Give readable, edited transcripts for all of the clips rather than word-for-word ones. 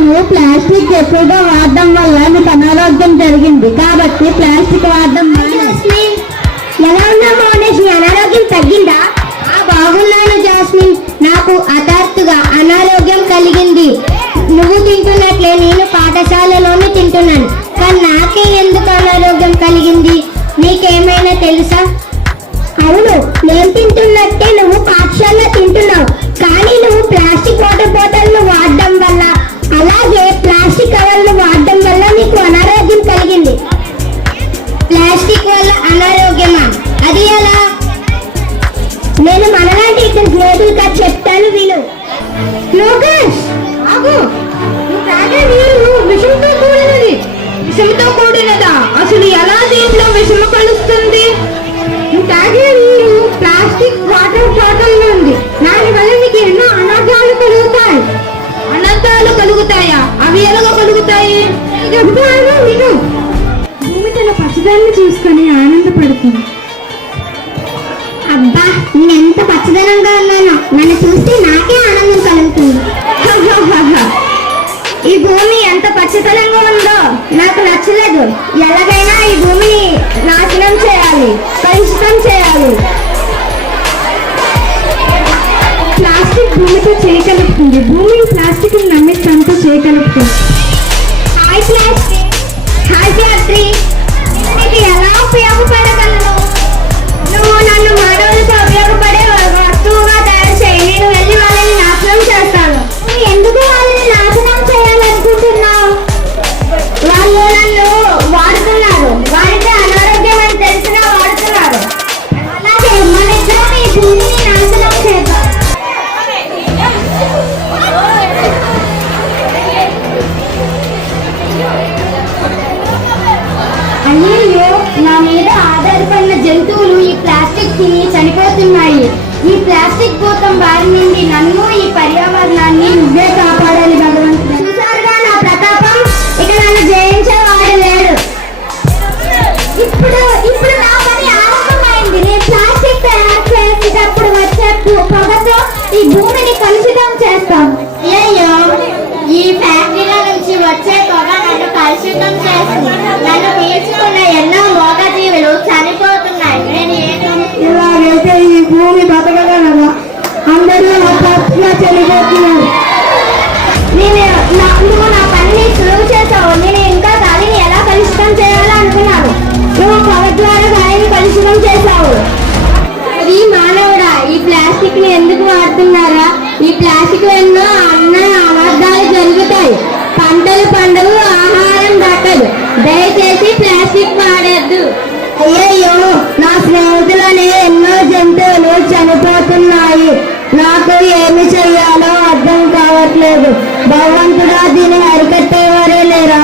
నువ్వు ప్లాస్టిక్ ఎక్కువగా వాడడం వల్ల నీకు అనారోగ్యం జరిగింది కాబట్టి ప్లాస్టిక్ వాడడం జాస్మిన్, ఎలా ఉన్నా మౌనేష్, నీ అనారోగ్యం తగ్గిందా? బాగున్నాను జాస్మిన్. నాకు హఠాత్తుగా అనారోగ్యం కలిగింది. నువ్వు తింటున్నట్లే నేను పాఠశాలలోనే తింటున్నాను, కానీ నాకే ఎందుకు అనారోగ్యం కలిగింది? నీకేమైనా తెలుసా? అవును, నేను తింటున్నట్టే నువ్వు పాఠశాలలో తింటున్నావు, కానీ నువ్వు ప్లాస్టిక్ వాటర్ బాటిల్ను వాడడం వల్ల, అలాగే ప్లాస్టిక్ కవర్లు వాడడం వల్ల నీకు అనారోగ్యం కలిగింది. ప్లాస్టిక్ వల్ల అనారోగ్యమా? అది ఎలా? నేను మనలాంటి ఇద్దరు స్నేహితులుగా చెప్తాను, విను. లోకేష్, ఆగు. నువ్వు తాగే నీరు విషంతో కూడినది. విషంతో కూడినదా? అసలు ఎలా దీంట్లో విషము కలుస్తుంది? నువ్వు తాగే నీరు ప్లాస్టిక్ వాటర్ బాటిల్ ఉంది. దానివల్ల నీకు ఎన్నో అనర్థాలు కలుగుతాయి. అనర్థాలు కలుగుతాయా? అవి ఎలాగో కలుగుతాయి? చెప్తాను, విను. భూమి తన పచ్చదాన్ని చూసుకొని ఆనందపడుతుంది. అబ్బా, నేను ఎంత పచ్చదనంగా ఉన్నానో, నన్ను చూస్తే నాకే ఆనందం కలుగుతుంది. ఈ భూమి ఎంత పచ్చదనంగా ఉందో నాకు నచ్చలేదు. ఎలాగైనా ఈ భూమిని నాశనం చేయాలి, కలుషితం చేయాలి. ప్లాస్టిక్ భూమితో చేయగలుగుతుంది, భూమి ప్లాస్టిక్ నమ్మిస్తాంతో చేయగలుగుతుంది. హాయ్ ప్లాస్టిక్, హాయ్ ఫ్యాక్టరీ, నీకు ఎలా ఉపయోగపడగలను? నువ్వు నన్ను మానవులతో ఉపయోగపడే వస్తువుగా తయారు చేయి. నేను వెళ్ళి వాళ్ళని నాశనం చేస్తాను. నువ్వు ఎందుకు వాళ్ళని నాశనం చేయాలనుకుంటున్నావు? వాళ్ళు నన్ను వాడుతున్నారు, వాడితే అనారోగ్యం అని తెలిసినా వాడుతున్నారు. అలాగే మనిద్దరం ఈ భూమిని నాశనం చేద్దాం. అయ్యో, నా మీద ఆధారపడిన జంతువులు ఈ ప్లాస్టిక్ తిని చనిపోతున్నాయి. ఈ ప్లాస్టిక్ భూతం బారి నుండి నన్ను, ఈ పర్యావరణాన్ని నువ్వే కాపాడాలి భగవంతుడా. చూసారుగా నా ప్రతాపం, ఇక నన్ను జయించేవాడు లేడు. ఇప్పుడు నా పని ఆరంభమైంది. నేను ప్లాస్టిక్ తయారు చేసేటప్పుడు వచ్చే పొగతో ఈ భూమిని కలుషితం చేస్తాం. అయ్యో, ఈ ఫ్యాక్టరీల నుంచి వచ్చే పొగ నన్ను కలుషితం చేస్తుంది. నన్ను పీల్చుకున్న ఎన్నో మూగజీవులు చనిపోతున్నాయి. నేను ఇలాగైతే ఈ భూమి బతకగలదా? అందరూ చనిపోతున్నారు. నువ్వు నా పనిని సులువు చేసావు. నేను ఇంకా గాలిని ఎలా కలుషితం చేయాలో అనుకున్నాను. నువ్వు పొగ ద్వారా గాలిని కలుషితం చేశావు. అది మానవుడా, ఈ ప్లాస్టిక్ ని ఎందుకు వాడుతున్నారా? ఈ ప్లాస్టిక్ ఎన్నో అనర్థాలు జరుగుతాయి. పంటలు పండవు, ఆహారం దక్కదు. దయచేసి ప్లాస్టిక్ వాడద్దు. అయ్యయ్యో, నా స్నేహితులనే ఎన్నో జంతువులు చనిపోతున్నాయి. నాకు ఏమి చెయ్యాలో అర్థం కావట్లేదు. భగవంతుడా, దీన్ని అరికట్టేవారే లేరా?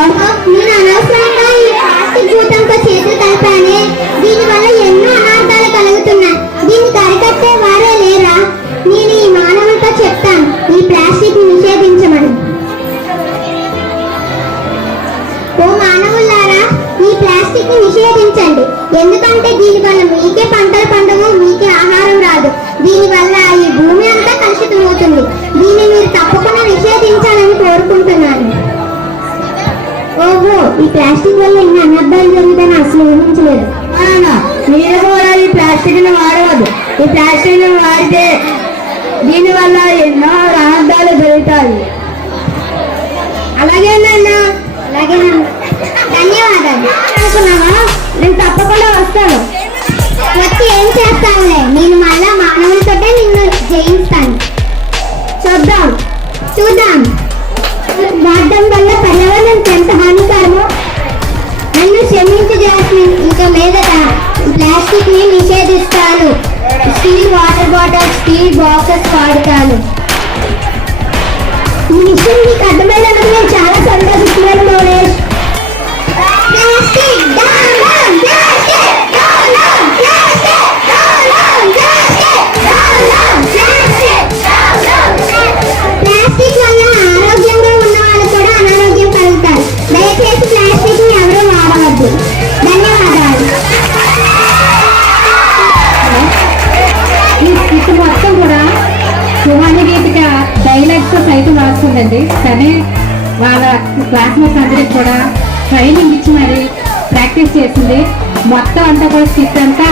నేను అనవసరంగా ఈ ప్లాస్టిక్ భూతంతో చేతులు కలిపానే. దీనివల్ల ఎన్నో అనార్థాలు కలుగుతున్నాయి. దీనికి అరికట్టేవారే లేరా? నేను ఈ మానవులతో చెప్తాను, ఈ ప్లాస్టిక్ నిషేధించమని. ఓ మానవులారా, ఈ ప్లాస్టిక్ ని నిషేధించండి. ఎందుకంటే దీనివల్ల మీకే పంటలు పండవు, మీకే ఆహారం రాదు. దీనివల్ల ఈ భూమి అంతా కలుషితం అవుతుంది. దీన్ని మీరు తప్పకుండా నిషేధించాలని కోరుకుంటున్నాను. ఓహో, ఈ ప్లాస్టిక్ వల్ల ఎన్ని అనర్థాలు జరుగుతాయని అసలు ఊహించలేదు. మీరు కూడా ఈ ప్లాస్టిక్ ని వాడవద్దు. ఈ ప్లాస్టిక్ ని వాడితే దీనివల్ల ఎన్నో అనర్థాలు జరుగుతాయి. అలాగే నాన్న, అలాగే నాన్న. ధన్యవాదాలు. అనుకున్నావా? నేను తప్పకుండా వస్తాను. వచ్చి ఏం చేస్తానులే, నేను మళ్ళా మానవులతోటే నిన్ను జయిస్తాను. చూద్దాం. వాడడం వల్ల పర్యావరణానికి ఎంత హానికరమో. నన్ను క్షమించు జాస్మిన్. ఇంకా మీదట ప్లాస్టిక్ ని నిషేధిస్తాను. Steel water bottles, steel boxes వాడతాను. ఈ విషయం నీకు అర్థమైనందుకు నేను చాలా సంతోషిస్తున్నాను మౌనేష్. ప్లాస్టిక్ వల్ల ఆరోగ్యంగా ఉన్న వాళ్ళు కూడా అనారోగ్యం కలుగుతారు. దయచేసి ప్లాస్టిక్ ని ఎవరూ వాడవద్దు. ధన్యవాదాలు. ఇది మొత్తం కూడా సుహాని గీతిక డైలాగ్స్ సైతం రాస్తుందండి. కానీ వాళ్ళ క్లాస్మేట్స్ అందరికి కూడా ట్రైనింగ్ ఇచ్చి మరి ప్రాక్టీస్ చేసింది. మొత్తం అంతా కూడా స్కిట్ అంతా